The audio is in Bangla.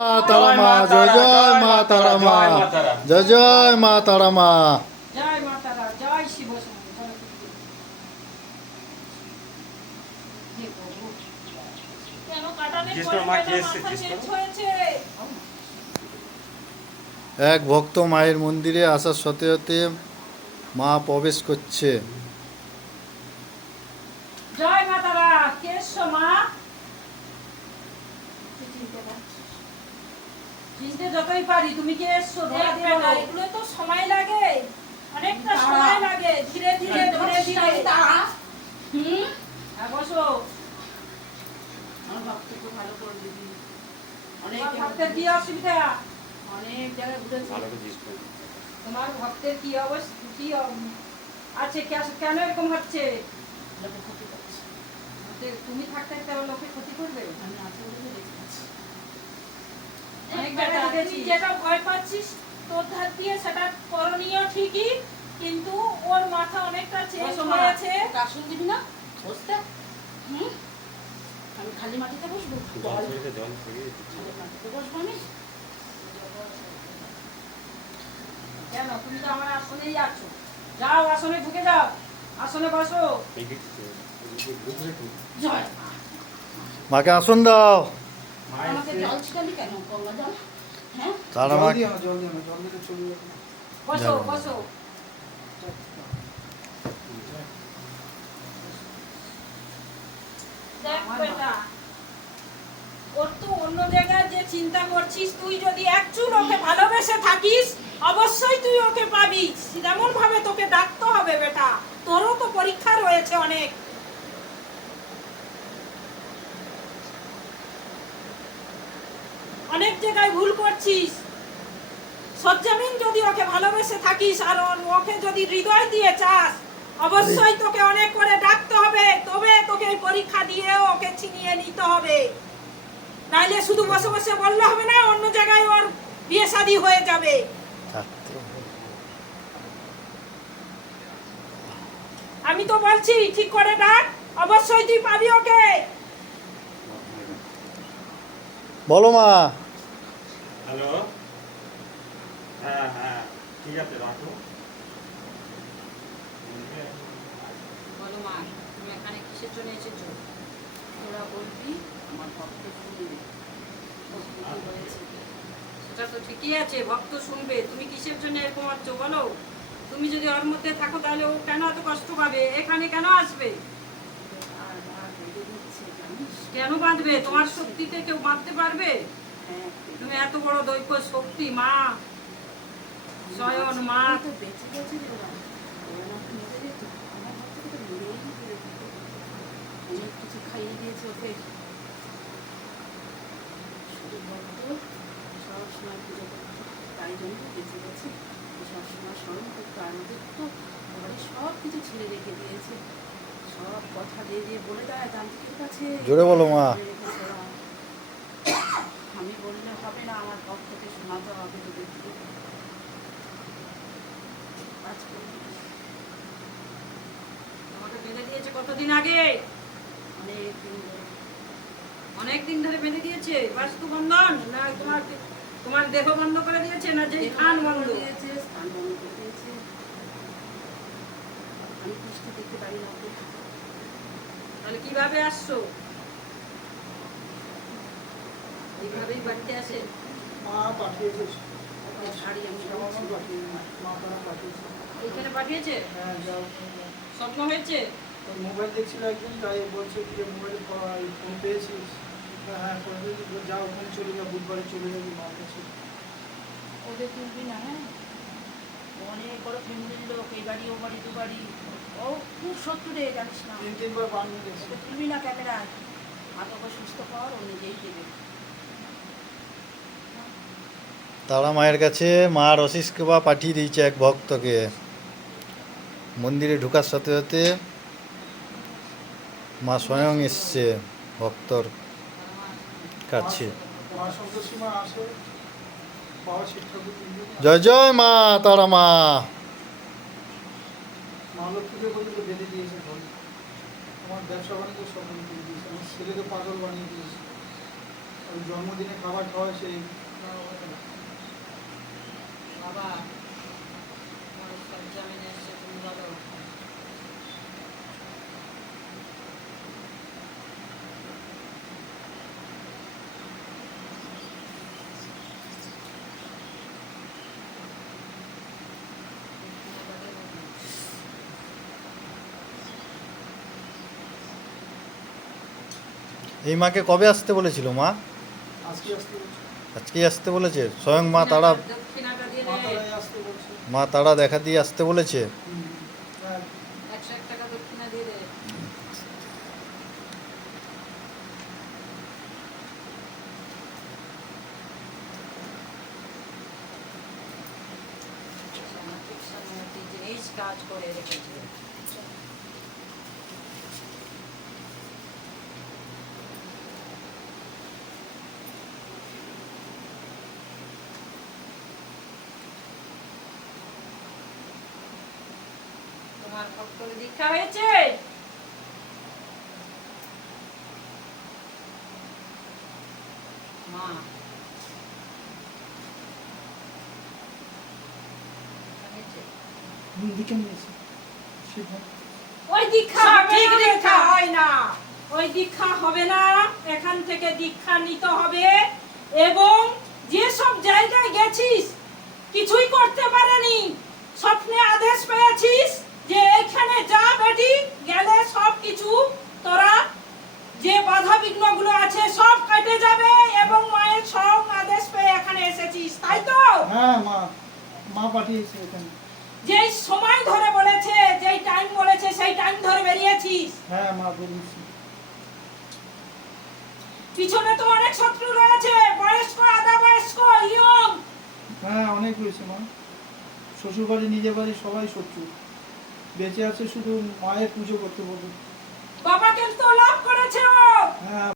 তারা মা, জয় জয় মা তারা মা, জয় জয় মা তারা মা। জয় মা তারা, জয় শিব শম্ভু, জয় প্রভু। কেন কাটানে পরে মাথা চেঞ্জ হয়েছে? এক ভক্ত মায়ের মন্দিরে আসার সাথে সাথে মা প্রবেশ করছে। জয় মা তারা, কে এসছো মা? চিনতে যতই পারি, তুমি কে এসছো? ধরা দিয়ে বলো। এগুলো তো সময় লাগে, অনেকটা সময় লাগে, ধীরে ধীরে ধীরে ধীরে। হ্যাঁ, বসো। আমার ভক্তকে ভালো করে দিবি। তোমার ভক্তের কি অসুবিধা? অনেক জায়গায় ঘুরেছি। তোমার ভক্তের কি অবস্থা, কি আছে, কেন এরকম হচ্ছে? লোকে ক্ষতি করছে। তুমি থাকতে থাকতে আবার লোকে ক্ষতি করবে? আমি আছে বলে দেখেছি। অনেক জায়গায় দেখেছি। যেটা ভয় পাচ্ছিস তোর ধার দিয়ে সেটা করণীয় ঠিকই, কিন্তু ওর মাথা অনেকটা চেঞ্জ হয়েছে। কাশুন দিবি না বসতে? আমি খালি মাটিতে বসবো? খালি মাটিতে বসবো আমি? কেন, তুমি তো আমার আসনেই আছো। যাও, আসনে ঢুকে যাও, আসনে বসো। জয় মাকে আসন দাও। আমাকে জল ছিটালি কেন? গঙ্গা জল? হ্যাঁ, তারা মা, বসো বসো। দেখ বেটা, ওর তো অন্য জায়গায় যে চিন্তা করছিস, তুই যদি একচুল ওকে ভালোবেসে থাকিস অবশ্যই তুই ওকে পাবি। তেমন ভাবে তোকে ডাকতে হবে বেটা, তোরও তো পরীক্ষা রয়েছে অনেক। অনেক জায়গায় ভুল করছিস। সজ্জামিন যদি ওকে ভালোবেসে থাকিস আর ওকে যদি হৃদয় দিয়ে চাস, অবশ্যই তোকে অনেক করে ডাকতে হবে, তবে তোকে এই পরীক্ষা দিয়ে ওকে ছিনিয়ে নিতে হবে। নাইলে শুধু বসে বসে বললে হবে না, অন্য জায়গায় ওর বিয়ে শাদী হয়ে যাবে। আমি তো বলছি ঠিক করে ডাক, অবশ্যই তুই পাবি ওকে। বলো মা। হ্যালো, হ্যাঁ হ্যাঁ ঠিক আছে, রাখো। বলো মা, তুমি এখানে কিসের জন্য এসেছো? তোরা বলবি আমার ভক্ত শুনবি। সেটা তো ঠিকই আছে, ভক্ত শুনবে। তুমি কিসের জন্য এরকম হচ্ছ বলো? তুমি যদি ওর মধ্যে থাকো তাহলে ও কেন এত কষ্ট পাবে? এখানে কেন আসবে? আর আর বেঁধে দিচ্ছে জানিস? কেন বাঁধবে? তোমার শক্তিতে কেউ বাঁধতে পারবে? হ্যাঁ, তুমি এত বড় দৈব শক্তি মা, স্বয়ং মা। তো বেঁচে গেছে রে বাবা। ওরা আমাকে মেরে যেত, আমার ভক্তকে তো মেরেই ফেলে দিত। অনেক কিছু খাইয়ে দিয়েছে ওকে। শুধু ভক্ত সবসময় পুজো করতো, তাই জন্য বেঁচে গেছে। সবসময় স্মরণ করতো। আর ওদের তো ঘরে সব কিছু ছেড়ে রেখে দিয়েছে, সব কথা দিয়ে দিয়ে বলে দেয় তান্ত্রিকের কাছে। জোরে বলো মা। বলে রেখেছে ওরা। আমি বললে হবে না, আমার ভক্তকে শোনাতে হবে তোদেরকে। আজকে তোমাকে বেঁধে দিয়েছে কতদিন আগে? অনেক দিন ধরে অনেক দিন ধরে বেঁধে দিয়েছে। বাস্তু বন্ধন না তোমার, তোমার দেহ বন্ধ করে দিয়েছে না যে স্থান বন্ধ? দিয়েছে, স্থান বন্ধ করে দিয়েছে। আমি পুষ্টি দেখতে পারি না ওকে। তাহলে কিভাবে আসছো? এইভাবেই বাড়িতে আসে? মা পাঠিয়েছে, ওকে শাড়ি আমি জামানো পাঠিয়েছে, মা তারা পাঠিয়েছে। এইখানে পাঠিয়েছে? হ্যাঁ, যাও। স্বপ্ন হয়েছে? ওই মোবাইল দেখছিল একদিন, তাই বলছে যে মোবাইলে ফোন পেয়েছিস? হ্যাঁ, ফোন পেয়েছি। যাও, ওখানে চলে যাও, বুধবারে চলে যাবি মার কাছে। ওদের তুলবি না। হ্যাঁ, অনেক বড় ফ্যামিলির লোক, এই বাড়ি ও বাড়ি দু বাড়ি। ও খুব শত্রু রে, জানিস না। 3-3 বার বানিয়ে গেছে। ওকে তুলবি না ক্যামেরায়। মাকে সুস্থ কর, ও নিজেই দেবে। তারা মায়ের কাছে মার অশিস কৃপা পাঠিয়ে দিয়েছে এক ভক্তকে। মন্দিরে ঢোকার সাথে সাথে মা স্বয়ং এসছে ভক্তর কাছে। মা সন্তোষী মা আসে, বাবা শিব ঠাকুর 3 দিন। জয় জয় মা তারা মা। মা লক্ষ্মীকে পর্যন্ত বেঁধে দিয়েছে ঘরে। আমার ব্যবসা বাণিজ্য সব বন্ধ করে দিয়েছে, আমার ছেলেকে পাগল বানিয়ে দিয়েছে। ওই জন্মদিনে খাবার খাওয়া সেই বাবা আমার সরজামিন এসছে, তুমি বলো। এই মাকে কবে আসতে বলেছিল মা? আজকে আসতে বলছে, আজকেই আসতে বলেছে? স্বয়ং মা তারা, দক্ষিণাটা দিয়ে দে। মাতারাই আসতে বলছে। মা তারা দেখা দিয়ে আসতে বলেছে? হ্যাঁ 101 টাকা দক্ষিণা দিয়ে দে। সামাজিক সম্মতি জিনিস কাজ করে রেখেছে। তোমার ভক্তর দীক্ষা হয়েছে? মা হয়েছে? দিকে নিয়েছে শিবম। ওই দীক্ষা ঠিক দীক্ষা হয় না, ওই দীক্ষা হবে না। এখান থেকে দীক্ষা নিতে হবে। এবং যে সব জায়গায় গেছিস কিছুই করতে পারেনি, স্বপ্নে আদেশ পেয়েছিস যে এখানে যা বেটি, গেলে সব কিছু তোরা যে বাধা বিঘ্নগুলো আছে সব কেটে যাবে, এবং মায়ের সব আদেশ পেয়ে এখানে এসেছিস, তাই তো? হ্যাঁ মা, মা পাঠিয়েছে এখানে। যেই সময় ধরে বলেছে, যেই টাইম বলেছে সেই টাইম ধরে বেরিয়েছিস। হ্যাঁ মা বেরিয়েছি। পিছনে তো অনেক শত্রু রয়েছে, বয়স্ক, আধা বয়স্ক, ইয়ং। হ্যাঁ অনেক হয়েছে মা, শ্বশুর বাড়ি নিজের বাড়ি সবাই শত্রু। বেঁচে আছে শুধু মায়ের পুজো করতে বলবে। বাবাকে তো লাভ করেছে ও। হ্যাঁ